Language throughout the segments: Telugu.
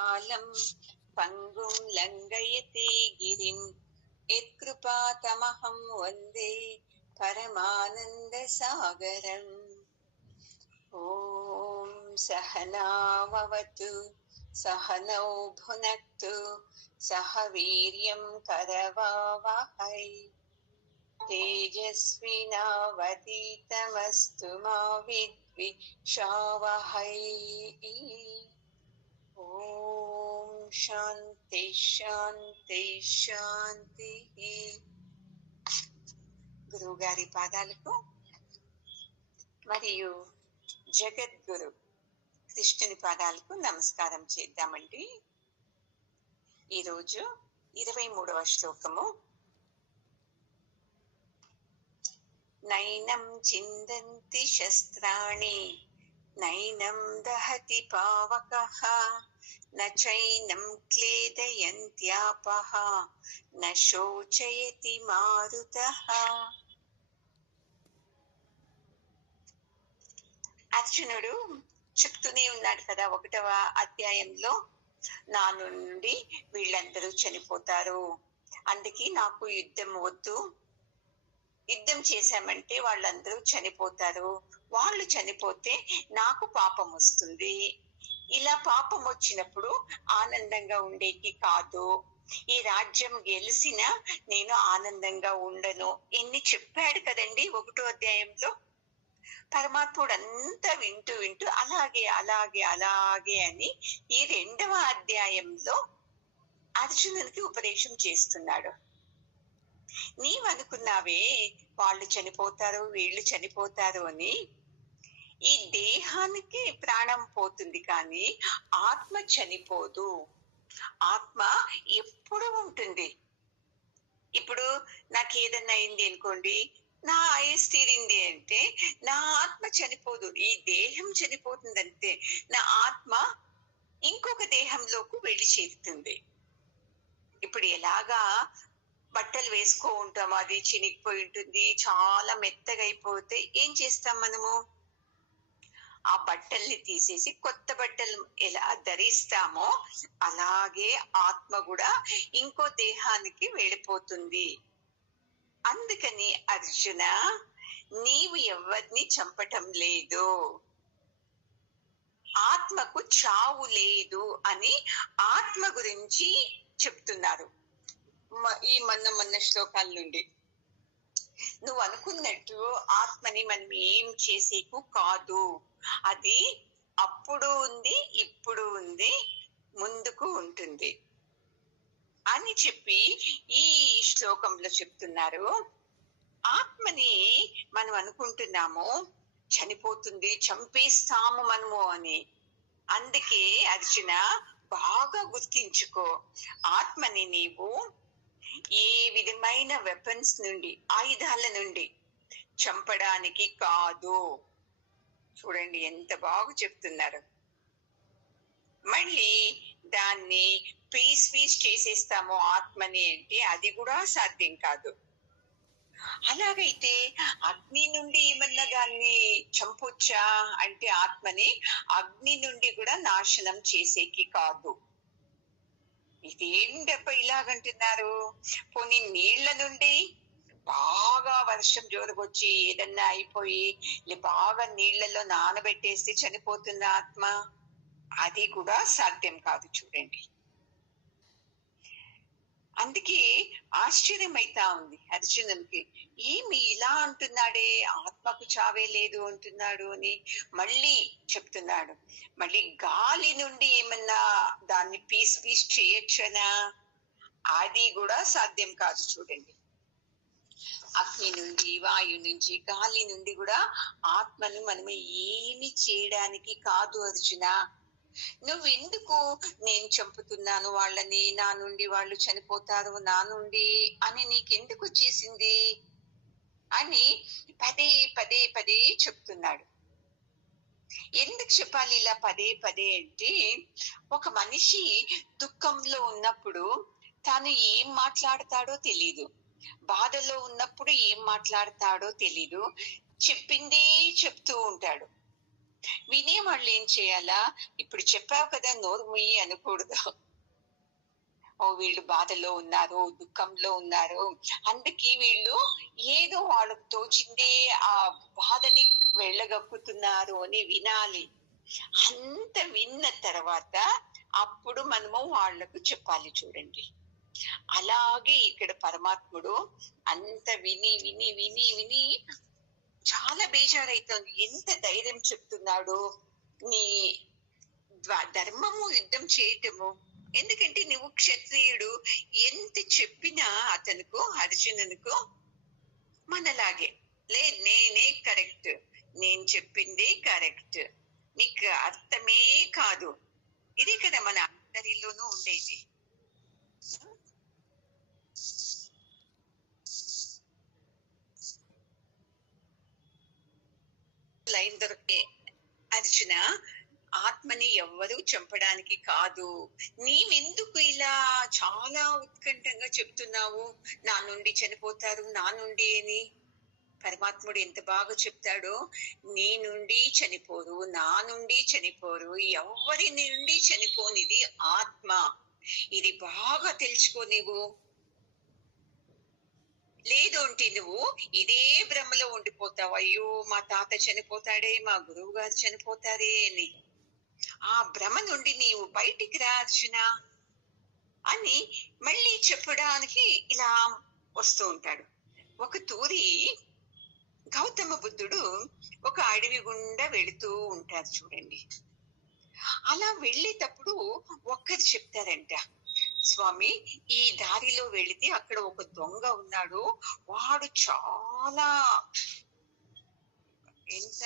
కాలం పంగుం లంఘయతే గిరిం యత్కృపాతమహం వందే పరమానంద సాగరం. ఓం సహనావతు సహనౌ భునక్తు సహ వీర్యం కరవావహై తేజస్వినావతీతమస్తు మా విద్విషావహై. ఓం శాంతి శాంతి శాంతి. గురువు గారి పాదాలకు మరియు జగద్గురు కృష్ణుని పాదాలకు నమస్కారం చేద్దామండి. ఈరోజు 23వ శ్లోకము. నైనం చిందంతి శస్త్రాణి నైనం దహతి పావకః నచైనం క్లేదయంత్యాపః న శోచయతి మారుతః. అర్జునుడు చెప్తూనే ఉన్నాడు కదా 1వ అధ్యాయంలో, నా నుండి వీళ్ళందరూ చనిపోతారు, అందుకే నాకు యుద్ధం వద్దు, యుద్ధం చేశామంటే వాళ్ళందరూ చనిపోతారు, వాళ్ళు చనిపోతే నాకు పాపం వస్తుంది, ఇలా పాపం వచ్చినప్పుడు ఆనందంగా ఉండేకి కాదు, ఈ రాజ్యం గెలిసినా నేను ఆనందంగా ఉండను, ఇన్ని చెప్పాడు కదండి 1వ అధ్యాయంలో. పరమాత్ముడు అంతా వింటూ వింటూ అలాగే అలాగే అలాగే అని ఈ 2వ అధ్యాయంలో అర్జునునికి ఉపదేశం చేస్తున్నాడు. నీవనుకున్నావే వాళ్ళు చనిపోతారు వీళ్ళు చనిపోతారు అని, ఈ దేహానికి ప్రాణం పోతుంది కానీ ఆత్మ చనిపోదు, ఆత్మ ఎప్పుడు ఉంటుంది. ఇప్పుడు నాకు ఏదన్నా అయింది అనుకోండి, నా ఆయుస్ తీరింది అంటే నా ఆత్మ చనిపోదు, ఈ దేహం చనిపోతుంది అంతే. నా ఆత్మ ఇంకొక దేహంలోకి వెళ్ళి చేరుతుంది. ఇప్పుడు ఎలాగా బట్టలు వేసుకో ఉంటాము, అది చినిగిపోయి ఉంటుంది, చాలా మెత్తగా అయిపోతే ఏం చేస్తాం మనము? ఆ బట్టల్ని తీసేసి కొత్త బట్టలు ఎలా ధరిస్తామో అలాగే ఆత్మ కూడా ఇంకో దేహానికి వెళ్ళిపోతుంది. అందుకని అర్జున, నీవు ఎవరిని చంపటం లేదు, ఆత్మకు చావు లేదు అని ఆత్మ గురించి చెప్తున్నారు ఈ మొన్న శ్లోకాల నుండి. నువ్వు అనుకున్నట్టు ఆత్మని మనం ఏం చేసేకు కాదు, అది అప్పుడు ఉంది, ఇప్పుడు ఉంది, ముందుకు ఉంటుంది అని చెప్పి ఈ శ్లోకంలో చెప్తున్నారు. ఆత్మని మనం అనుకుంటున్నాము చనిపోతుంది, చంపేస్తాము మనము అని. అందుకే అర్జున బాగా గుర్తించుకో, ఆత్మని నీవు ఏ విధమైన వెపన్స్ నుండి, ఆయుధాల నుండి చంపడానికి కాదు. చూడండి ఎంత బాగా చెప్తున్నారు. మళ్ళీ దాన్ని పీస్ చేసేస్తాము ఆత్మని అంటే అది కూడా సాధ్యం కాదు. అలాగైతే అగ్ని నుండి ఏమన్నా దాన్ని చంపొచ్చా అంటే ఆత్మని అగ్ని నుండి కూడా నాశనం చేసేకి కాదు. ఇదేంటప్ప ఇలాగంటున్నారు? పోనీ నీళ్ల నుండి బాగా వర్షం జోరుకొచ్చి ఏదన్నా అయిపోయి బాగా నీళ్లలో నానబెట్టేస్తే చనిపోతుంది ఆత్మ, అది కూడా సాధ్యం కాదు. చూడండి, అందుకే ఆశ్చర్యం అయితా ఉంది అర్జునునికి, ఏమి ఇలా అంటున్నాడే, ఆత్మకు చావే లేదు అంటున్నాడు అని మళ్ళీ చెప్తున్నాడు. మళ్ళీ గాలి నుండి ఏమన్నా దాన్ని పీస్ చేయొచ్చనా? అది కూడా సాధ్యం కాదు. చూడండి, అగ్ని నుండి, వాయు నుంచి, గాలి నుండి కూడా ఆత్మను మనము ఏమి చేయడానికి కాదు అర్జున. నువ్వెందుకు నేను చంపుతున్నాను వాళ్ళని, నా నుండి వాళ్ళు చనిపోతారు నా నుండి అని నీకెందుకు చేసింది అని పదే చెప్తున్నాడు. ఎందుకు చెప్పాలి ఇలా పదే అంటే, ఒక మనిషి దుఃఖంలో ఉన్నప్పుడు తాను ఏం మాట్లాడతాడో తెలీదు, బాధలో ఉన్నప్పుడు ఏం మాట్లాడతాడో తెలీదు, చెప్పిందే చెప్తూ ఉంటాడు. వినేవాళ్ళు ఏం చేయాలా? ఇప్పుడు చెప్పావు కదా నోరు ముయ్యి అనకూడదు. ఓ వీళ్ళు బాధలో ఉన్నారు, దుఃఖంలో ఉన్నారు. అందుకే వీళ్ళు ఏదో వాళ్ళకు తోచిందే ఆ బాధని వెళ్ళగక్కుతున్నారు అని వినాలి. అంత విన్న తర్వాత అప్పుడు మనము వాళ్లకు చెప్పాలి చూడండి. అలాగే ఇక్కడ పరమాత్ముడు అంత విని విని విని విని చాలా బేజారైతోంది. ఎంత ధైర్యం చెప్తున్నాడు నీ ధర్మము యుద్ధం చేయటము. ఎందుకంటే నువ్వు క్షత్రియుడు. ఎంత చెప్పినా అతనుకు అర్జునునుకు మనలాగే నేనే కరెక్ట్, నేను చెప్పిందే కరెక్ట్, నీకు అర్థమే కాదు. ఇదే కదా మన అందరిలోనూ ఉండేది. లైన్ దొరికే అర్జున, ఆత్మని ఎవ్వరూ చంపడానికి కాదు. నీవెందుకు ఇలా చాలా ఉత్కంఠంగా చెప్తున్నావు? నా నుండి చనిపోతారు, నా నుండి అని. పరమాత్ముడు ఎంత బాగా చెప్తాడో, నీ నుండి చనిపోరు, నా నుండి చనిపోరు, ఎవరి నుండి చనిపోనిది ఆత్మ. ఇది బాగా తెలుసుకో. నీవు లేదు అంటే నువ్వు ఇదే భ్రమలో ఉండిపోతావు. అయ్యో మా తాత చనిపోతాడే, మా గురువు గారు చనిపోతారే అని. ఆ భ్రమ నుండి నీవు బయటికి రా అర్జున అని మళ్ళీ చెప్పడానికి ఇలా వస్తూ ఉంటాడు. ఒక తూరి గౌతమ బుద్ధుడు ఒక అడవి గుండా వెళుతూ ఉంటారు చూడండి. అలా వెళ్ళేటప్పుడు ఒక్కరు చెప్తారంట, స్వామి ఈ దారిలో వెళితే అక్కడ ఒక దొంగ ఉన్నాడు, వాడు చాలా ఎంత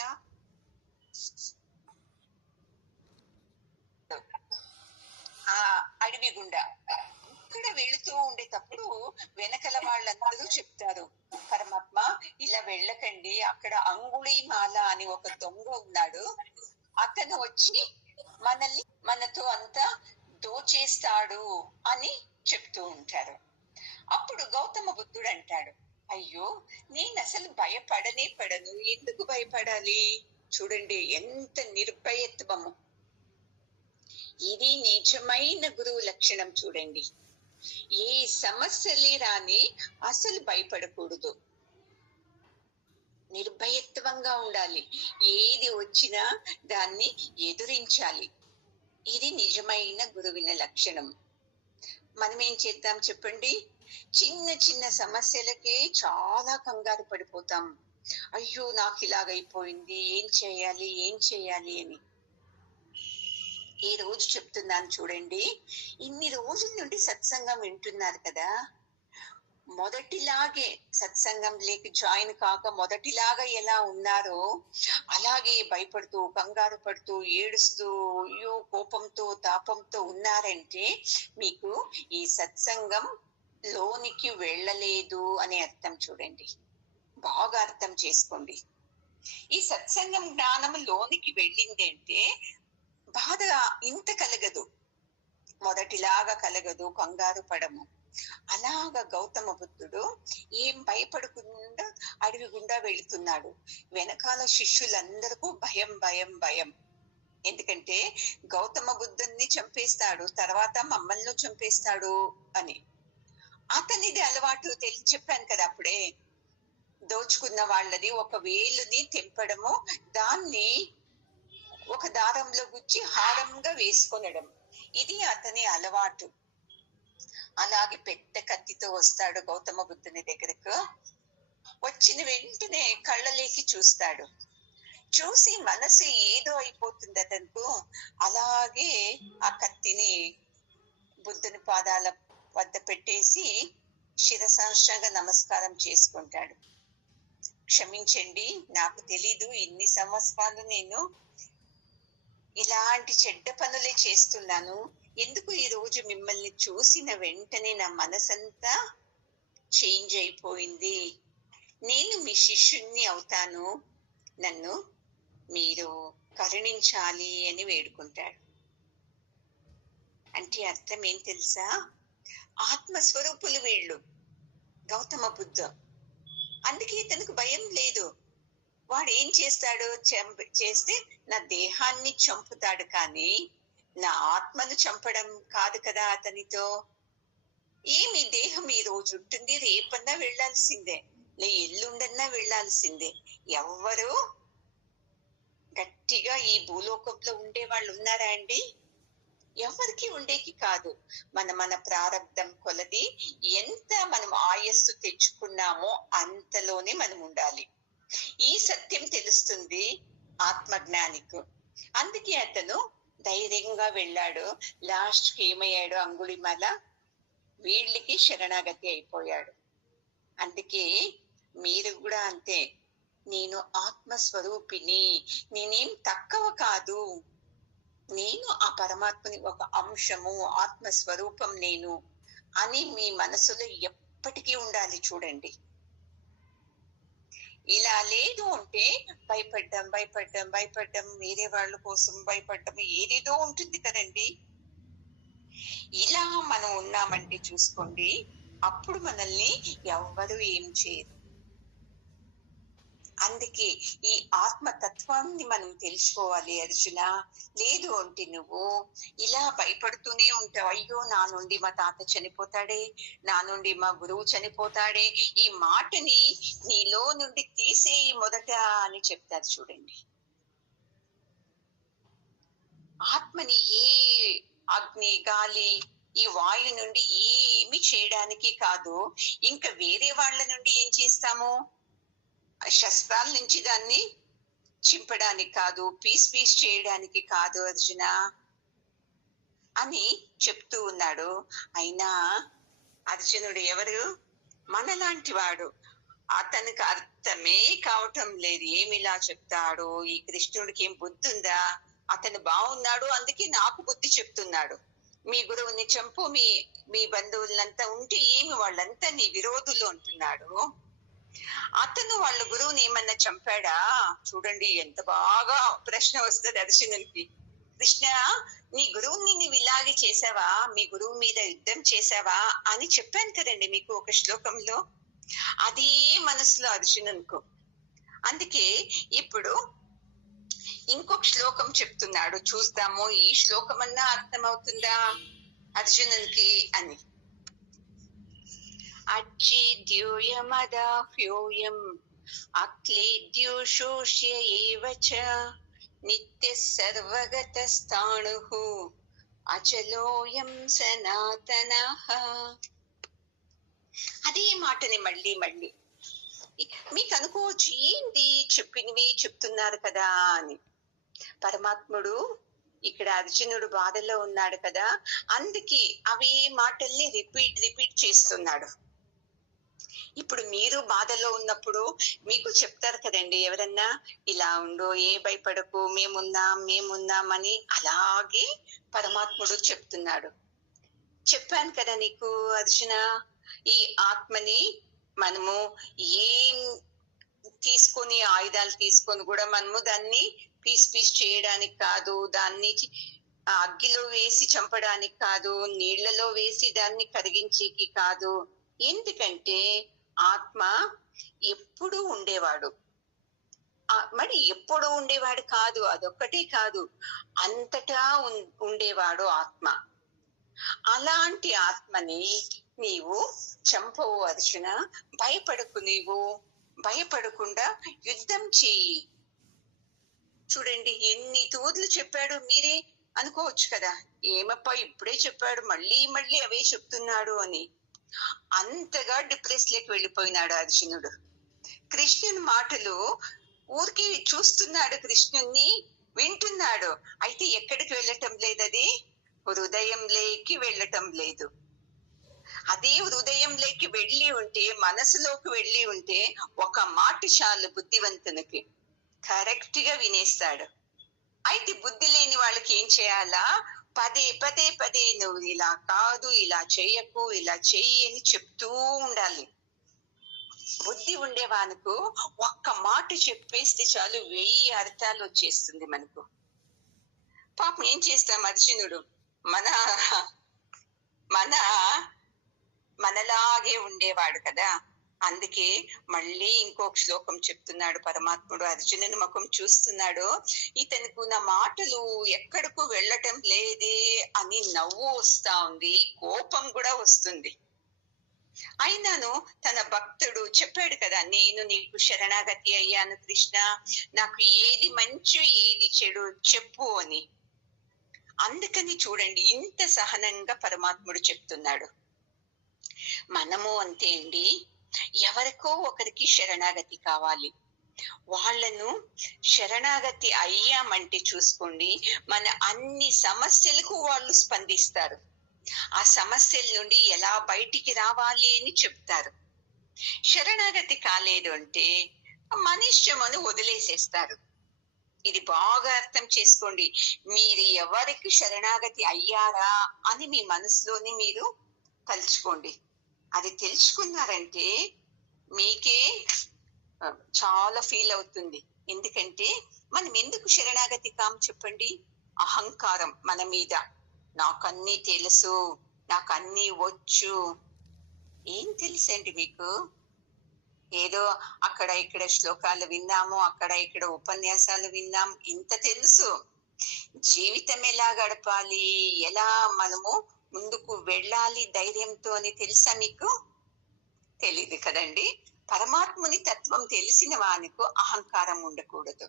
ఆ అడవి గుండా ఇక్కడ వెళుతూ ఉండేటప్పుడు వెనకల వాళ్ళందరూ చెప్తారు, పరమాత్మ ఇలా వెళ్ళకండి, అక్కడ అంగుళీమాల అని ఒక దొంగ ఉన్నాడు, అతను వచ్చి మనతో అంతా దోచేస్తాడు అని చెప్తూ ఉంటారు. అప్పుడు గౌతమ బుద్ధుడు అంటాడు, అయ్యో నేను అసలు భయపడనే పడను, ఎందుకు భయపడాలి? చూడండి ఎంత నిర్భయత్వము. ఇది నిజమైన గురువు లక్షణం. చూడండి, ఏ సమస్యలే రాని అసలు భయపడకూడదు, నిర్భయత్వంగా ఉండాలి. ఏది వచ్చినా దాన్ని ఎదురించాలి. ఇది నిజమైన గురువిన లక్షణం. మనం ఏం చేద్దాం చెప్పండి? చిన్న చిన్న సమస్యలకే చాలా కంగారు పడిపోతాం. అయ్యో నాకు ఇలాగైపోయింది, ఏం చేయాలి అని. ఈ రోజు చెప్తున్నాను చూడండి, ఇన్ని రోజుల నుండి సత్సంగం వింటున్నారు కదా, మొదటిలాగే సత్సంగం లేక జాయిన్ కాక మొదటిలాగా ఎలా ఉన్నారో అలాగే భయపడుతూ, కంగారు పడుతూ, ఏడుస్తూ, అయ్యో కోపంతో, తాపంతో ఉన్నారంటే మీకు ఈ సత్సంగం లోనికి వెళ్ళలేదు అనే అర్థం. చూడండి, బాగా అర్థం చేసుకోండి. ఈ సత్సంగం జ్ఞానం లోనికి వెళ్ళిందంటే బాధ ఇంత కలగదు, మొదటిలాగా కలగదు, కంగారు పడము. అలాగా గౌతమ బుద్ధుడు ఏం భయపడకుండా అడవి గుండా వెళుతున్నాడు. వెనకాల శిష్యులందరికీ భయం భయం భయం. ఎందుకంటే గౌతమ బుద్ధుని చంపేస్తాడు, తర్వాత మమ్మల్ని చంపేస్తాడు అని. అతనిది అలవాటు తెలిసి చెప్పాను కదా అప్పుడే, దోచుకున్న వాళ్ళది ఒక వేలుని తెంపడము, దాన్ని ఒక దారంలో గుచ్చి హారంగా వేసుకొనడం, ఇది అతని అలవాటు. అలాగే పెద్ద కత్తితో వస్తాడు గౌతమ బుద్ధుని దగ్గరకు. వచ్చిన వెంటనే కళ్ళలేకి చూస్తాడు. చూసి మనసు ఏదో అయిపోతుంది అతనికి. అలాగే ఆ కత్తిని బుద్ధుని పాదాల వద్ద పెట్టేసి శిరసాష్టాంగ నమస్కారం చేసుకుంటాడు. క్షమించండి, నాకు తెలీదు, ఇన్ని సంవత్సరాలు నేను ఇలాంటి చెడ్డ పనులే చేస్తున్నాను. ఎందుకు ఈ రోజు మిమ్మల్ని చూసిన వెంటనే నా మనసంతా చేంజ్ అయిపోయింది. నేను మీ శిష్యుణ్ణి అవుతాను, నన్ను మీరు కరుణించాలి అని వేడుకుంటాడు. అంటే అర్థం ఏం తెలుసా? ఆత్మస్వరూపులు వీళ్ళు, గౌతమ బుద్ధ. అందుకే తనకు భయం లేదు. వాడు ఏం చేస్తాడు? చేస్తే నా దేహాన్ని చంపుతాడు కానీ నా ఆత్మను చంపడం కాదు కదా అతనితో. ఏమి దేహం ఈ రోజు ఉంటుంది, రేపన్నా వెళ్ళాల్సిందే, ఎల్లుండన్నా వెళ్ళాల్సిందే. ఎవ్వరు గట్టిగా ఈ భూలోకంలో ఉండే వాళ్ళు ఉన్నారా అండి? ఎవరికి ఉండేకి కాదు. మన ప్రారంధం కొలది ఎంత మనం ఆయస్సు తెచ్చుకున్నామో అంతలోనే మనం ఉండాలి. ఈ సత్యం తెలుస్తుంది ఆత్మజ్ఞానికు. అందుకే అతను ధైర్యంగా వెళ్ళాడు. లాస్ట్ కి ఏమయ్యాడు? అంగుళిమాల వీళ్ళకి శరణాగతి అయిపోయాడు. అందుకే మీరు కూడా అంతే, నేను ఆత్మస్వరూపిణి, నేనేం తక్కువ కాదు, నేను ఆ పరమాత్మని ఒక అంశము, ఆత్మస్వరూపం నేను అని మీ మనసులో ఎప్పటికీ ఉండాలి. చూడండి, ఇలా లేదు అంటే భయపడ్డం, వేరే వాళ్ళ కోసం భయపడ్డం, ఏదేదో ఉంటుంది కదండి. ఇలా మనం ఉన్నామంటే చూసుకోండి, అప్పుడు మనల్ని ఎవ్వరూ ఏం చేయరు. అందుకే ఈ ఆత్మతత్వాన్ని మనం తెలుసుకోవాలి అర్జున. లేదు అంటే నువ్వు ఇలా భయపడుతూనే ఉంటావు. అయ్యో, నా నుండి మా తాత చనిపోతాడే, నా నుండి మా గురువు చనిపోతాడే, ఈ మాటని నీలో నుండి తీసేయి మొదట అని చెప్తారు. చూడండి, ఆత్మని ఏ అగ్ని, గాలి, ఈ వాయు నుండి ఏమి చేయడానికి కాదు. ఇంకా వేరే వాళ్ళ నుండి ఏం చేస్తాము? శస్త్రాల నుంచి దాన్ని చింపడానికి కాదు, పీస్ చేయడానికి కాదు అర్జున అని చెప్తూ ఉన్నాడు. అయినా అర్జునుడు ఎవరు? మనలాంటి వాడు. అతనికి అర్థమే కావటం లేదు. ఏమిలా చెప్తాడు? ఈ కృష్ణుడికి ఏం బుద్ధి ఉందా? అతను బాగున్నాడు, అందుకే నాకు బుద్ధి చెప్తున్నాడు. మీ గురువుని చంపు, మీ బంధువులంతా ఉంటే ఏమి, వాళ్ళంతా నీ విరోధులు అంటున్నాడు. అతను వాళ్ళ గురువుని ఏమన్నా చంపాడా? చూడండి, ఎంత బాగా ప్రశ్న వస్తుంది అర్జునుడికి. కృష్ణ, నీ గురువుని నువ్వు ఇలాగే చేసావా? మీ గురువు మీద యుద్ధం చేసావా అని చెప్పాను కదండి మీకు ఒక శ్లోకంలో. అదే మనసులో అర్జునునికి. అందుకే ఇప్పుడు ఇంకొక శ్లోకం చెప్తున్నాడు, చూద్దాము ఈ శ్లోకం అన్నా అర్థమవుతుందా అర్జునునికి అని. అచ్చేద్యోయమదాహ్యోయం అక్లేద్యోషోష్య ఏవ చ నిత్యః సర్వగతస్థాణుః అచలోయం సనాతనః. అదే మాటని మళ్ళీ మీకు అనుకోవచ్చు, ఏంటి చెప్పినవి చెప్తున్నారు కదా అని. పరమాత్ముడు ఇక్కడ అర్జునుడు బాధలో ఉన్నాడు కదా, అందుకే అవి మాటల్ని రిపీట్ చేస్తున్నాడు. ఇప్పుడు మీరు బాధలో ఉన్నప్పుడు మీకు చెప్తారు కదండి ఎవరన్నా, ఇలా ఉండు, ఏ భయపడకు, మేమున్నాం అని. అలాగే పరమాత్ముడు చెప్తున్నాడు. చెప్పాను కదా నీకు అర్జున, ఈ ఆత్మని మనము ఏం తీసుకొని, ఆయుధాలు తీసుకొని కూడా మనము దాన్ని పీస్ చేయడానికి కాదు, దాన్ని అగ్గిలో వేసి చంపడానికి కాదు, నీళ్లలో వేసి దాన్ని కరిగించేకి కాదు. ఎందుకంటే ఆత్మ ఎప్పుడు ఉండేవాడు. మరి ఎప్పుడు ఉండేవాడు కాదు, అదొక్కటే కాదు, అంతటా ఉండేవాడు ఆత్మ. అలాంటి ఆత్మని నీవు చంపవు అర్జున. భయపడకు, నీవు భయపడకుండా యుద్ధం చేయి. చూడండి, ఎన్ని తూర్లు చెప్పాడు. మీరే అనుకోవచ్చు కదా, ఏమప్పా ఇప్పుడే చెప్పాడు, మళ్ళీ అవే చెప్తున్నాడు అని. అంతగా డిప్రెస్ లేకి వెళ్ళిపోయినాడు అర్జునుడు. కృష్ణుని మాటలు ఊరికి చూస్తున్నాడు, కృష్ణుణ్ణి వింటున్నాడు. అయితే ఎక్కడికి వెళ్ళటం లేదు, అది హృదయంలోకి వెళ్ళటం లేదు. అదే హృదయంలోకి వెళ్ళి ఉంటే, మనసులోకి వెళ్ళి ఉంటే ఒక మాట చాలు బుద్ధివంతునికి, కరెక్ట్ గా వినేస్తాడు. అయితే బుద్ధి లేని వాళ్ళకి ఏం చేయాలా? పదే నువ్వు ఇలా కాదు, ఇలా చెయ్యకు, ఇలా చెయ్యి అని చెప్తూ ఉండాలి. బుద్ధి ఉండేవానుకు ఒక్క మాట చెప్పేస్తే చాలు, 1000 అర్థాలు వచ్చేస్తుంది మనకు. పాపం ఏం చేస్తాం, అర్జునుడు మనలాగే ఉండేవాడు కదా. అందుకే మళ్ళీ ఇంకొక శ్లోకం చెప్తున్నాడు పరమాత్ముడు. అర్జునుని ముఖం చూస్తున్నాడు. ఇతనికి నా మాటలు ఎక్కడకు వెళ్ళటం లేదే అని నవ్వు వస్తా ఉంది, కోపం కూడా వస్తుంది. అయినాను తన భక్తుడు చెప్పాడు కదా, నేను నీకు శరణాగతి అయ్యాను కృష్ణ, నాకు ఏది మంచి ఏది చెడు చెప్పు అని. అందుకని చూడండి ఇంత సహనంగా పరమాత్ముడు చెప్తున్నాడు. మనము అంతే అండి, ఎవరికో ఒకరికి శరణాగతి కావాలి. వాళ్ళను శరణాగతి అయ్యామంటే చూసుకోండి, మన అన్ని సమస్యలకు వాళ్ళు స్పందిస్తారు. ఆ సమస్యల నుండి ఎలా బయటికి రావాలి అని చెప్తారు. శరణాగతి కాలేదు అంటే మన ఇష్టమని వదిలేసేస్తారు. ఇది బాగా అర్థం చేసుకోండి. మీరు ఎవరికి శరణాగతి అయ్యారా అని మీ మనసులోని మీరు తలుచుకోండి. అది తెలుసుకున్నారంటే మీకే చాలా ఫీల్ అవుతుంది. ఎందుకంటే మనం ఎందుకు శరణాగతి కాం చెప్పండి? అహంకారం మన మీద, నాకన్నీ తెలుసు, నాకన్నీ వచ్చు. ఏం తెలుసండి మీకు? ఏదో అక్కడ ఇక్కడ శ్లోకాలు విన్నాము, అక్కడ ఇక్కడ ఉపన్యాసాలు విన్నాం, ఇంత తెలుసు. జీవితం ఎలా గడపాలి, ఎలా మనము ముందుకు వెళ్ళాలి ధైర్యంతో అని తెలుసా మీకు? తెలీదు కదండి. పరమాత్ముని తత్వం తెలిసిన వానికి అహంకారం ఉండకూడదు.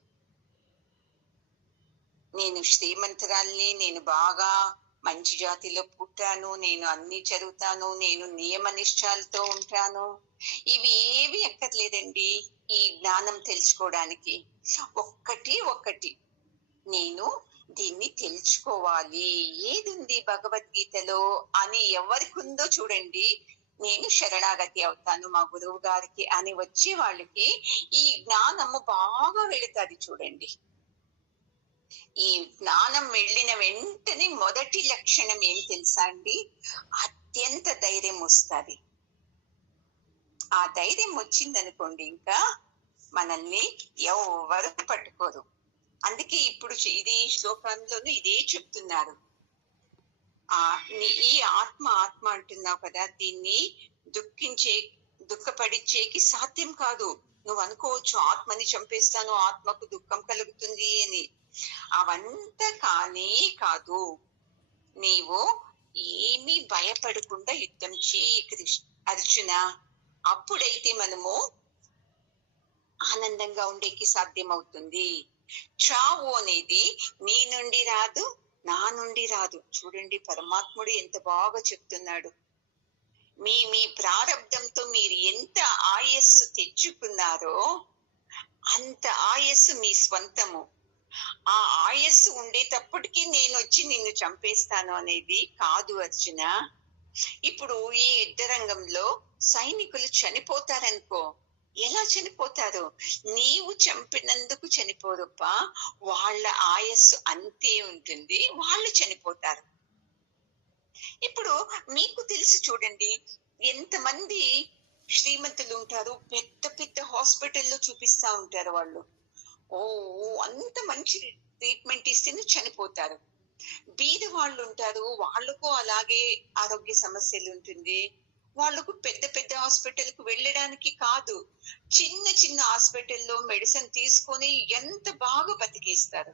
నేను శ్రీమంతురాల్ని, నేను బాగా మంచి జాతిలో పుట్టాను, నేను అన్ని చదువుతాను, నేను నియమ నిష్ఠాలతో ఉంటాను, ఇవి ఏవి ఎక్కర్లేదండి ఈ జ్ఞానం తెలుసుకోవడానికి. ఒక్కటి నేను దీన్ని తెలుసుకోవాలి, ఏదుంది భగవద్గీతలో అని ఎవరికి ఉందో చూడండి, నేను శరణాగతి అవుతాను మా గురువు గారికి అని వచ్చే వాళ్ళకి ఈ జ్ఞానము బాగా వెళుతుంది. చూడండి, ఈ జ్ఞానం వెళ్ళిన వెంటనే మొదటి లక్షణం ఏం తెలుసా అండి? అత్యంత ధైర్యం వస్తుంది. ఆ ధైర్యం వచ్చిందనుకోండి, ఇంకా మనల్ని ఎవరు పట్టుకోరు. అందుకే ఇప్పుడు ఇది శ్లోకంలోనూ ఇదే చెప్తున్నారు. ఈ ఆత్మ అంటున్నావు కదా, దీన్ని దుఃఖపడిచేకి సాధ్యం కాదు. నువ్వు అనుకోవచ్చు ఆత్మని చంపేస్తాను, ఆత్మకు దుఃఖం కలుగుతుంది అని. అవంతా కానీ కాదు. నీవు ఏమీ భయపడకుండా యుద్ధం చేయి అర్జున. అప్పుడైతే మనము ఆనందంగా ఉండేకి సాధ్యమవుతుంది. చావు అనేది నీ నుండి రాదు, నా నుండి రాదు. చూడండి పరమాత్ముడు ఎంత బాగా చెప్తున్నాడు. మీ ప్రారంధంతో మీరు ఎంత ఆయస్సు తెచ్చుకున్నారో అంత ఆయస్సు మీ స్వంతము. ఆ ఆయస్సు ఉండేటప్పటికీ నేను వచ్చి నిన్ను చంపేస్తాను అనేది కాదు అర్జున. ఇప్పుడు ఈ యుద్ధ రంగంలో సైనికులు చనిపోతారనుకో, ఎలా చనిపోతారు? నీవు చంపినందుకు చనిపోరుప్ప, వాళ్ళ ఆయస్సు అంతే ఉంటుంది, వాళ్ళు చనిపోతారు. ఇప్పుడు మీకు తెలిసి చూడండి, ఎంతమంది శ్రీమంతులు ఉంటారు, పెద్ద పెద్ద హాస్పిటల్లో చూపిస్తా ఉంటారు. వాళ్ళు అంత మంచి ట్రీట్మెంట్ ఇస్తేనే చనిపోతారు. బీద వాళ్ళు ఉంటారు, వాళ్ళకు అలాగే ఆరోగ్య సమస్యలు ఉంటుంది. వాళ్ళకు పెద్ద పెద్ద హాస్పిటల్ కు వెళ్ళడానికి కాదు, చిన్న చిన్న హాస్పిటల్లో మెడిసిన్ తీసుకొని ఎంత బాగా బతికేస్తారు.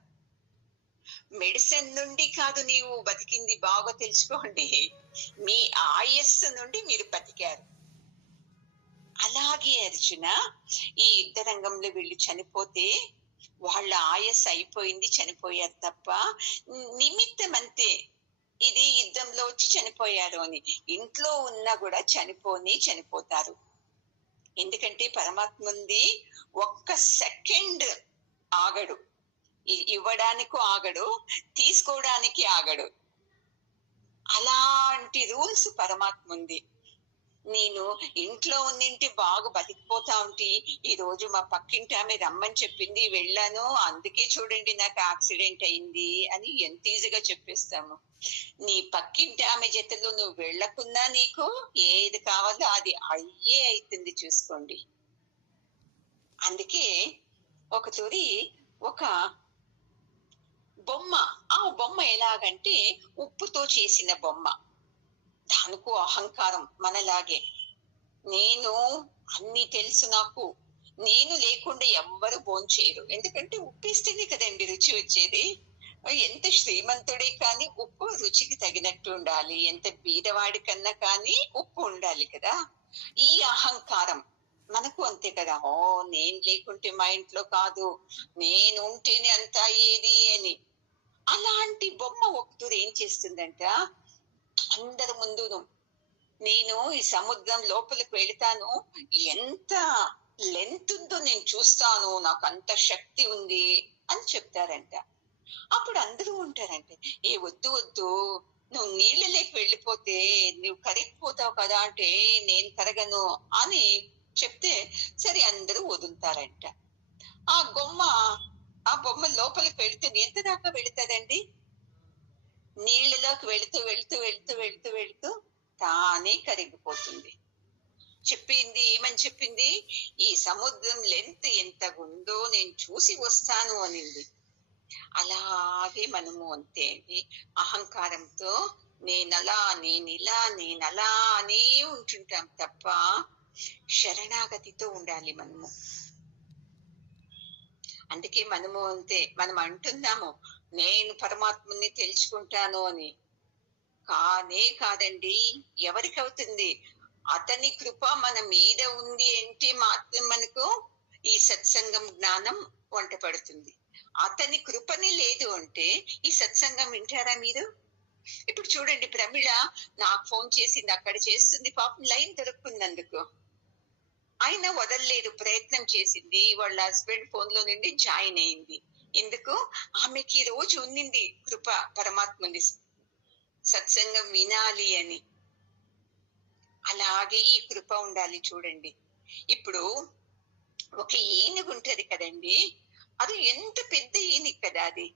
మెడిసిన్ నుండి కాదు నీవు బతికింది, బాగా తెలుసుకోండి, మీ ఆయస్సు నుండి మీరు బతికారు. అలాగే అర్జున, ఈ యుద్ధ రంగంలో వీళ్ళు చనిపోతే వాళ్ళ ఆయస్సు అయిపోయింది, చనిపోయారు తప్ప నిమిత్తం అంతే. ఇది యుద్ధంలో వచ్చి చనిపోయారు అని, ఇంట్లో ఉన్నా కూడా చనిపోతారు. ఎందుకంటే పరమాత్ముంది ఒక్క సెకండ్ ఆగడు, ఇవ్వడానికి ఆగడు, తీసుకోవడానికి ఆగడు. అలాంటి రూల్స్ పరమాత్ముంది. నేను ఇంట్లో ఉన్నింటి బాగా బతికిపోతా ఉంటే, ఈ రోజు మా పక్కింటి ఆమె రమ్మని చెప్పింది, వెళ్ళాను, అందుకే చూడండి నాకు యాక్సిడెంట్ అయింది అని ఎంత ఈజీగా చెప్పేస్తాము. నీ పక్కింటి ఆమె జతలో నువ్వు వెళ్ళకున్నా నీకు ఏది కావాలో అది అయ్యే అవుతుంది, చూసుకోండి. అందుకే ఒక తూరి ఒక బొమ్మ, ఆ బొమ్మ ఎలాగంటే ఉప్పుతో చేసిన బొమ్మ. దానికో అహంకారం మనలాగే. నేను అన్ని తెలుసు నాకు, నేను లేకుండా ఎవ్వరు భోంచేయరు. ఎందుకంటే ఉప్పేస్తేనే కదండి రుచి వచ్చేది. ఎంత శ్రీమంతుడే కానీ ఉప్పు రుచికి తగినట్టు ఉండాలి. ఎంత బీదవాడి కన్నా కానీ ఉప్పు ఉండాలి కదా. ఈ అహంకారం మనకు అంతే కదా. ఓ, నేను లేకుంటే మా ఇంట్లో కాదు, నేను ఉంటేనే అంతా ఏది అని. అలాంటి బొమ్మ ఒకటి ఏం చేస్తుందంట, అందరి ముందును నేను ఈ సముద్రం లోపలికి వెళతాను, ఎంత లెంత్ ఉందో నేను చూస్తాను, నాకు అంత శక్తి ఉంది అని చెప్తారంట. అప్పుడు అందరూ ఉంటారంటే, ఏ వద్దు వద్దు, నువ్వు నీళ్ళలోకి వెళ్ళిపోతే నువ్వు కరిగిపోతావు కదా అంటే, నేను కరగను అని చెప్తే సరే అందరూ వదులుతారంట. ఆ బొమ్మ ఆ బొమ్మ లోపలికి వెళితే ఎంత దాకా వెళుతుందండి? నీళ్ళలోకి వెళుతూ వెళుతూ వెళుతూ వెళుతూ వెళుతూ తానే కరిగిపోతుంది. చెప్పింది ఏమని చెప్పింది, ఈ సముద్రం లెంత్ ఎంత ఉందో నేను చూసి వస్తాను అనింది. అలాగే మనము అంతే అండి, అహంకారంతో నేనలా నేనిలా నేనలా అనే ఉంటుంటాం తప్ప శరణాగతితో ఉండాలి మనము. అందుకే మనము అంతే, మనం అంటున్నాము నేను పరమాత్మని తెలుసుకుంటాను అని. కానే కాదండి. ఎవరికి అవుతుంది? అతని కృప మన మీద ఉంది అంటే మాత్రం మనకు ఈ సత్సంగం జ్ఞానం వంట పడుతుంది. అతని కృపని లేదు అంటే ఈ సత్సంగం వింటారా మీరు? ఇప్పుడు చూడండి, ప్రమిళ నాకు ఫోన్ చేసింది, అక్కడ చేస్తుంది, పాపం లైన్ దొరుకుతున్నందుకు ఆయన వదలలేదు, ప్రయత్నం చేసింది. వాళ్ళ హస్బెండ్ ఫోన్ లో నుండి జాయిన్ అయింది. ఎందుకు? ఆమెకి ఈ రోజు ఉన్నింది కృప, పరమాత్మని సత్సంగం వినాలి అని. అలాగే ఈ కృప ఉండాలి చూడండి. ఇప్పుడు ఒక ఏనుగు ఉంటది కదండి, అది ఎంత పెద్ద ఏనుగు కదా, అది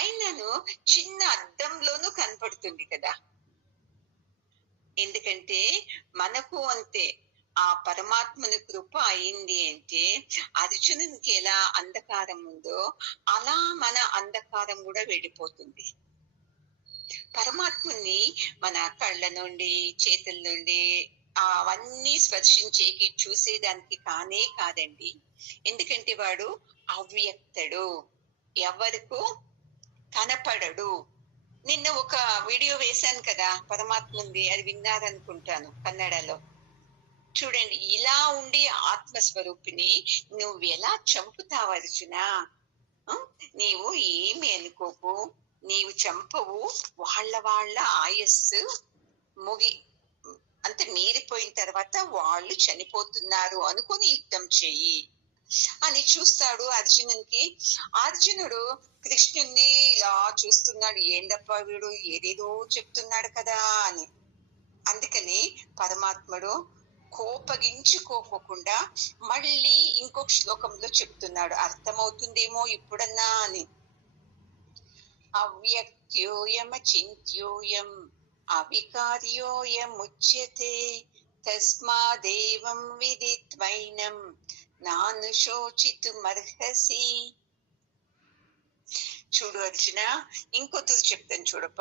అయినాను చిన్న అద్దంలోనూ కనపడుతుంది కదా. ఎందుకంటే మనకు అంతే, ఆ పరమాత్మని కృప అయింది అంటే అర్జునునికి ఎలా అంధకారం ఉందో అలా మన అంధకారం కూడా వెళ్ళిపోతుంది. పరమాత్మని మన కళ్ళ నుండి చేతుల నుండి అవన్నీ స్పర్శించేకి చూసేదానికి కానే కాదండి. ఎందుకంటే వాడు అవ్యక్తుడు, ఎవరికు కనపడడు. నిన్న ఒక వీడియో వేశాను కదా పరమాత్మంది, అది విన్నారనుకుంటాను కన్నడలో. చూడండి, ఇలా ఉండి ఆత్మస్వరూపిణి నువ్వు ఎలా చంపుతావు అర్జున? నీవు ఏమి అనుకోకు, నీవు చంపవు, వాళ్ళ ఆయస్సు ముగి అంటే మీరిపోయిన తర్వాత వాళ్ళు చనిపోతున్నారు అనుకుని యుద్ధం చెయ్యి అని చూస్తాడు అర్జునునికి. అర్జునుడు కృష్ణుణ్ణి ఇలా చూస్తున్నాడు, ఏందప్పా వీడు ఏదేదో చెప్తున్నాడు కదా అని. అందుకని పరమాత్ముడు కోపగించుకోకుండా మళ్ళీ ఇంకొక శ్లోకంలో చెప్తున్నాడు, అర్థమవుతుందేమో ఇప్పుడన్నా అని. అవ్యక్త్యోయమచింత్యోయం అవికార్యోయముచ్యతే తస్మాదేవం విదిత్వైనం నానుశోచితుమర్హసి. చూడు అర్జున, ఇంకొకరు చెప్తాను చూడప్ప.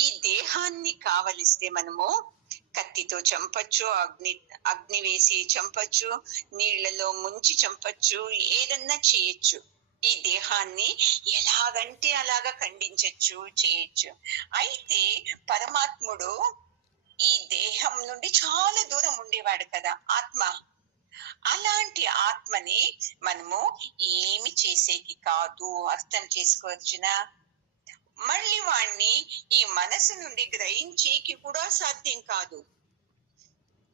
ఈ దేహాన్ని కావలిస్తే మనము కత్తితో చంపచ్చు, అగ్ని వేసి చంపచ్చు, నీళ్లలో ముంచి చంపచ్చు, ఏదన్నా చేయొచ్చు. ఈ దేహాన్ని ఎలాగంటే అలాగా ఖండించచ్చు, చేయొచ్చు. అయితే పరమాత్ముడు ఈ దేహం నుండి చాలా దూరం ఉండేవాడు కదా ఆత్మ. అలాంటి ఆత్మని మనము ఏమి చేసేకి కాదు, అర్థం చేసుకోవచ్చునా. మళ్ళీ వాణ్ణి ఈ మనసు నుండి గ్రహించేకి కూడా సాధ్యం కాదు.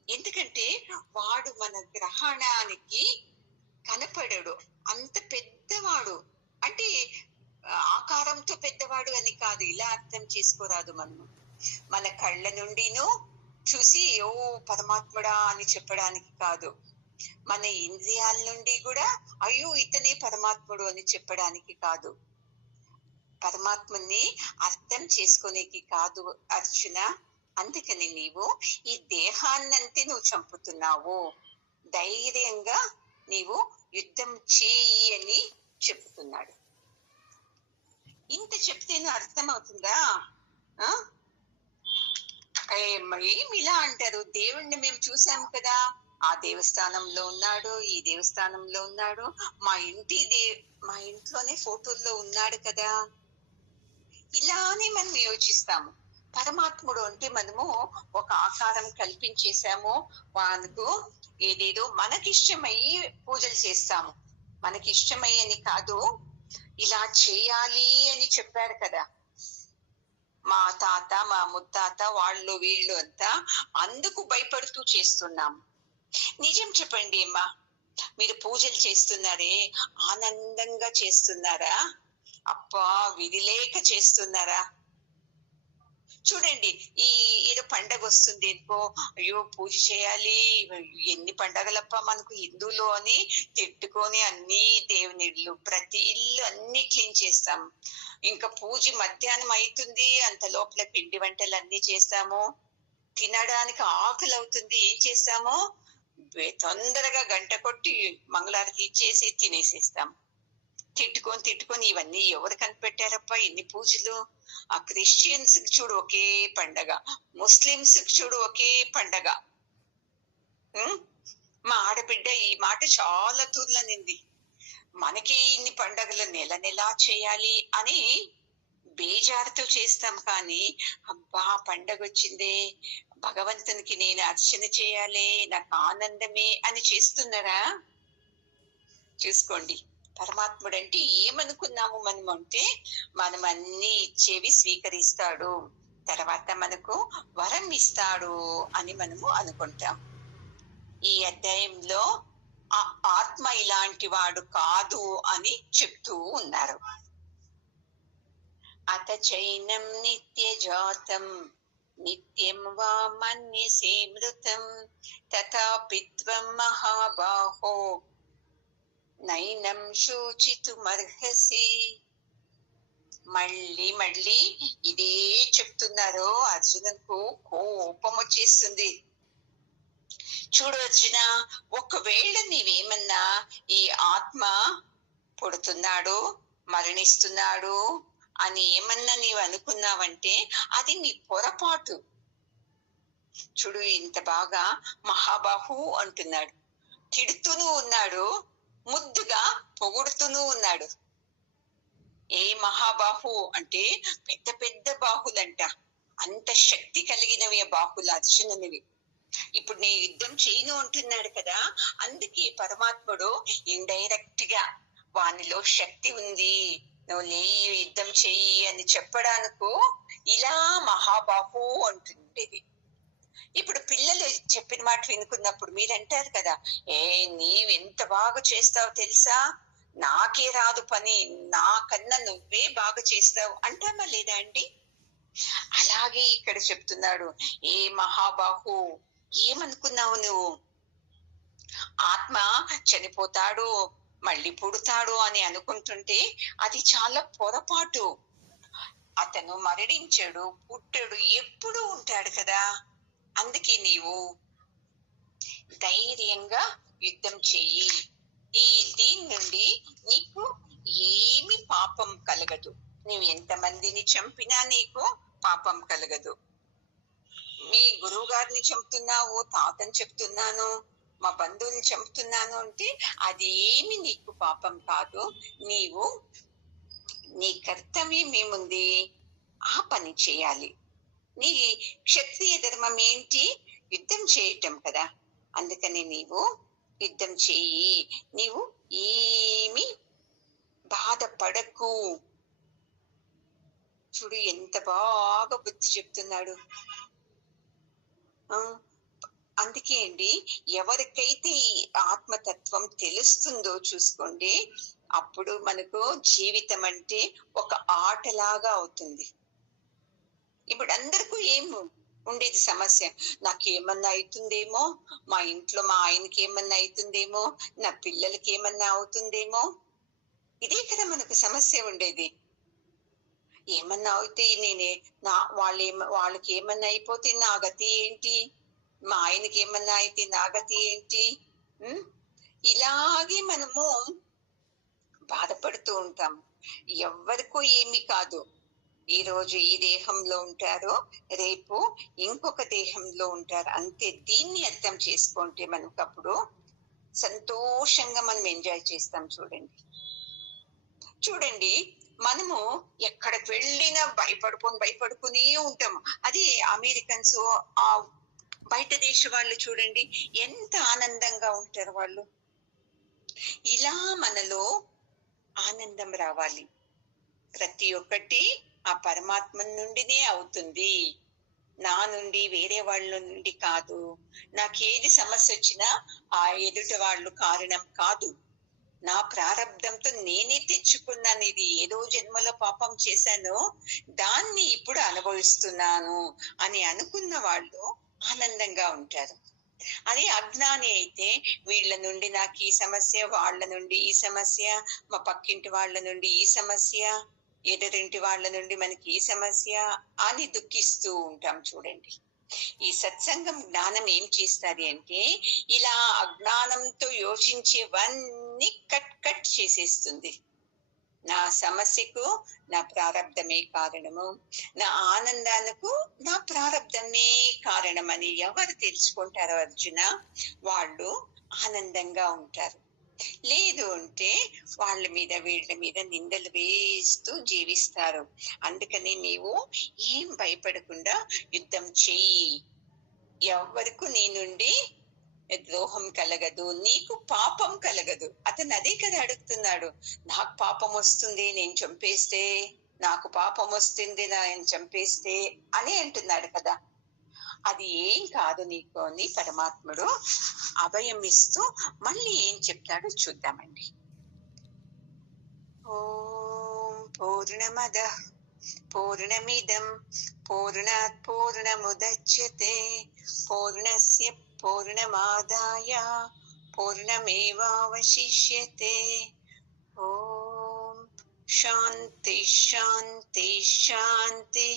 ఎందుకంటే వాడు మన గ్రహణానికి కనపడడు, అంత పెద్దవాడు. అంటే ఆకారంతో పెద్దవాడు అని కాదు, ఇలా అర్థం చేసుకోరాదు. మనము మన కళ్ళ నుండిను చూసి ఓ పరమాత్ముడా అని చెప్పడానికి కాదు, మన ఇంద్రియాల నుండి కూడా అయ్యో ఇతనే పరమాత్ముడు అని చెప్పడానికి కాదు, పరమాత్మని అర్థం చేసుకునేకి కాదు అర్జున. అందుకని నీవు ఈ దేహాన్నంతే నువ్వు చంపుతున్నావు, ధైర్యంగా నీవు యుద్ధం చేయి అని చెప్తున్నాడు. ఇంత చెప్తేనే అర్థమవుతుందా? ఏమి ఇలా అంటారు, దేవుణ్ణి మేము చూసాం కదా, ఆ దేవస్థానంలో ఉన్నాడు, ఈ దేవస్థానంలో ఉన్నాడు, మా ఇంట్లోనే ఫోటోల్లో ఉన్నాడు కదా. ఇలానే మనం యోచిస్తాము. పరమాత్ముడు అంటే మనము ఒక ఆకారం కల్పించేశాము, మనకు ఏదేదో మనకిష్టమయ్యి పూజలు చేస్తాము. మనకిష్టమయ్యని కాదు, ఇలా చేయాలి అని చెప్పారు కదా మా తాత మా ముత్తాత, వాళ్ళు వీళ్ళు అంతా, అందుకు భయపడుతూ చేస్తున్నాం. నిజం చెప్పండి అమ్మా, మీరు పూజలు చేస్తున్నారే ఆనందంగా చేస్తున్నారా, అబ్బా విధిలేక చేస్తున్నారా? చూడండి, ఈ ఏదో పండగ వస్తుంది అనుకో, అయ్యో పూజ చేయాలి, ఎన్ని పండగలప్ప మనకు హిందువులు అని తిట్టుకొని అన్ని దేవుని ఇల్లు, ప్రతి ఇల్లు అన్ని క్లీన్ చేస్తాం. ఇంకా పూజ మధ్యాహ్నం అవుతుంది, అంత లోపల పిండి వంటలు అన్ని చేస్తాము. తినడానికి ఆకలి అవుతుంది, ఏం చేస్తాము, తొందరగా గంట కొట్టి మంగళారతి ఇచ్చేసి తినేసేస్తాం. తిట్టుకొని ఇవన్నీ ఎవరు కనిపెట్టారప్ప ఎన్ని పూజలు? ఆ క్రిస్టియన్స్ కి చూడు ఒకే పండగ, ముస్లిమ్స్ కి చూడు ఒకే పండగ. మా ఆడబిడ్డ ఈ మాట చాలా తూర్లనింది, మనకి ఇన్ని పండగలు నెల నెలా చేయాలి అని బేజారుతో చేస్తాం. కానీ అబ్బా పండగ వచ్చిందే, భగవంతునికి నేను అర్చన చేయాలి, నాకు ఆనందమే అని చేస్తున్నారా? చూసుకోండి, పరమాత్ముడు అంటే ఏమనుకున్నాము మనం అంటే, మనం అన్ని ఇచ్చేవి స్వీకరిస్తాడు, తర్వాత మనకు వరం ఇస్తాడు అని మనము అనుకుంటాం. ఈ అధ్యాయంలో ఆ ఆత్మ ఇలాంటి వాడు కాదు అని చెప్తూ ఉన్నారు. అత చైనం నిత్య జాతం నిత్యం వా మన్యసే మృతం తథాపి త్వం మహాబాహో నైనం శోచితుమర్హసి. మళ్ళీ మళ్ళీ ఇదే చెప్తున్నారు. అర్జునుకు కోపం వచ్చేస్తుంది. చూడు అర్జున, ఒకవేళ నీవేమన్నా ఈ ఆత్మ పుడుతున్నాడు మరణిస్తున్నాడు అని ఏమన్నా నీవు అనుకున్నావంటే అది నీ పొరపాటు. చూడు, ఇంత బాగా మహాబాహు అంటున్నాడు, తిడుతూను ఉన్నాడు, ముద్దుగా పొగుడుతూను ఉన్నాడు. ఏ మహాబాహు అంటే పెద్ద పెద్ద బాహులంట, అంత శక్తి కలిగినవి బాహులు అర్జునునివి. ఇప్పుడు నేను యుద్ధం చేయను అంటున్నాడు కదా, అందుకే పరమాత్ముడు ఇండైరెక్ట్ గా వానిలో శక్తి ఉంది, నువ్వు లే యుద్ధం చెయ్యి అని చెప్పడానికు ఇలా మహాబాహు అంటుండేది. ఇప్పుడు పిల్లలు చెప్పిన మాట వినుకున్నప్పుడు మీరు అంటారు కదా, నీవెంత బాగా చేస్తావు తెలుసా, నాకే రాదు పని, నాకన్నా నువ్వే బాగా చేస్తావు అంటామా లేదా అండి? అలాగే ఇక్కడ చెప్తున్నాడు, ఏ మహాబాహు, ఏమనుకున్నావు నువ్వు, ఆత్మ చనిపోతాడు మళ్ళీ పుడతాడు అని అనుకుంటుంటే అది చాలా పొరపాటు. అతను మరణించాడు, పుట్టాడు, ఎప్పుడూ ఉంటాడు కదా. అందుకే నీవు ధైర్యంగా యుద్ధం చెయ్యి, దీని నుండి నీకు ఏమి పాపం కలగదు, నీవు ఎంతమందిని చంపినా నీకు పాపం కలగదు. మీ గురువు గారిని చంపుతున్నావు, తాతని చెప్తున్నాను, మా బంధువుని చంపుతున్నాను అంటే అది ఏమి నీకు పాపం కాదు. నీవు నీ కర్తవ్యం ఏముంది, ఆ పని చేయాలి. నీ క్షత్రియ ధర్మం ఏంటి, యుద్ధం చేయటం కదా. అందుకని నీవు యుద్ధం చేయి, నీవు ఏమి బాధపడకు. చూడు ఎంత బాగా బుద్ధి చెప్తున్నాడు. అందుకే అండి, ఎవరికైతే ఈ ఆత్మతత్వం తెలుస్తుందో చూసుకోండి, అప్పుడు మనకు జీవితం అంటే ఒక ఆటలాగా అవుతుంది. ఇప్పుడు అందరికీ ఏం ఉండేది సమస్య, నాకేమన్నా అవుతుందేమో, మా ఇంట్లో మా ఆయనకి ఏమన్నా అవుతుందేమో, నా పిల్లలకి ఏమన్నా అవుతుందేమో, ఇదే కదా మనకు సమస్య ఉండేది. ఏమన్నా అయితే వాళ్ళకి ఏమన్నా అయిపోతే నా గతి ఏంటి, మా ఆయనకి ఏమన్నా అయితే నా గతి ఏంటి, ఇలాగే మనము బాధపడుతూ ఉంటాం. ఎవ్వరికో ఏమి కాదు, ఈ రోజు ఈ దేహంలో ఉంటారు, రేపు ఇంకొక దేహంలో ఉంటారు అంతే. దీన్ని అర్థం చేసుకుంటే మనకప్పుడు సంతోషంగా మనం ఎంజాయ్ చేస్తాం. చూడండి, మనము ఎక్కడికి వెళ్ళినా భయపడుకుని ఉంటాము. అది అమెరికన్స్, ఆ బయట దేశ వాళ్ళు చూడండి, ఎంత ఆనందంగా ఉంటారు వాళ్ళు. ఇలా మనలో ఆనందం రావాలి. ప్రతి ఒక్కటి ఆ పరమాత్మ నుండినే అవుతుంది, నా నుండి, వేరే వాళ్ళ నుండి కాదు. నాకేది సమస్య వచ్చినా ఆ ఎదుటి వాళ్ళు కారణం కాదు. నా ప్రారబ్ధంతో నేనే తెచ్చుకున్నాను. ఇది ఏదో జన్మలో పాపం చేశాను, దాన్ని ఇప్పుడు అనుభవిస్తున్నాను అని అనుకున్న వాళ్ళు ఆనందంగా ఉంటారు. అదే అజ్ఞాని అయితే వీళ్ళ నుండి నాకు ఈ సమస్య, వాళ్ళ నుండి ఈ సమస్య, మా పక్కింటి వాళ్ళ నుండి ఈ సమస్య, ఎదురింటి వాళ్ళ నుండి మనకి ఈ సమస్య అని దుఃఖిస్తూ ఉంటాం. చూడండి, ఈ సత్సంగం జ్ఞానం ఏం చేస్తుంది అంటే, ఇలా అజ్ఞానంతో యోచించేవన్నీ కట్ చేసేస్తుంది. నా సమస్యకు నా ప్రారబ్ధమే కారణము, నా ఆనందానికి నా ప్రారబ్ధమే కారణమని ఎవరు తెలుసుకుంటారో అర్జున, వాళ్ళు ఆనందంగా ఉంటారు. లేదు అంటే వాళ్ళ మీద వీళ్ళ మీద నిందలు వేస్తూ జీవిస్తారు. అందుకని నీవు ఏం భయపడకుండా యుద్ధం చెయ్యి. ఎవరికి నీ నుండి ద్రోహం కలగదు, నీకు పాపం కలగదు. అతను అదే కదా అడుగుతున్నాడు. నాకు పాపం వస్తుంది నేను చంపేస్తే, నాకు పాపం వస్తుంది నేను చంపేస్తే అని అంటున్నాడు కదా. అది ఏం కాదు నీకు అని పరమాత్ముడు అభయం ఇస్తూ మళ్ళీ ఏం చెప్తాడో చూద్దామండి. ఓం పూర్ణమద పూర్ణమిదం పూర్ణాత్ పూర్ణముదచ్యతే పూర్ణస్య పూర్ణమాదాయ పూర్ణమేవావశిష్యతే. ఓం శాంతి శాంతి శాంతి.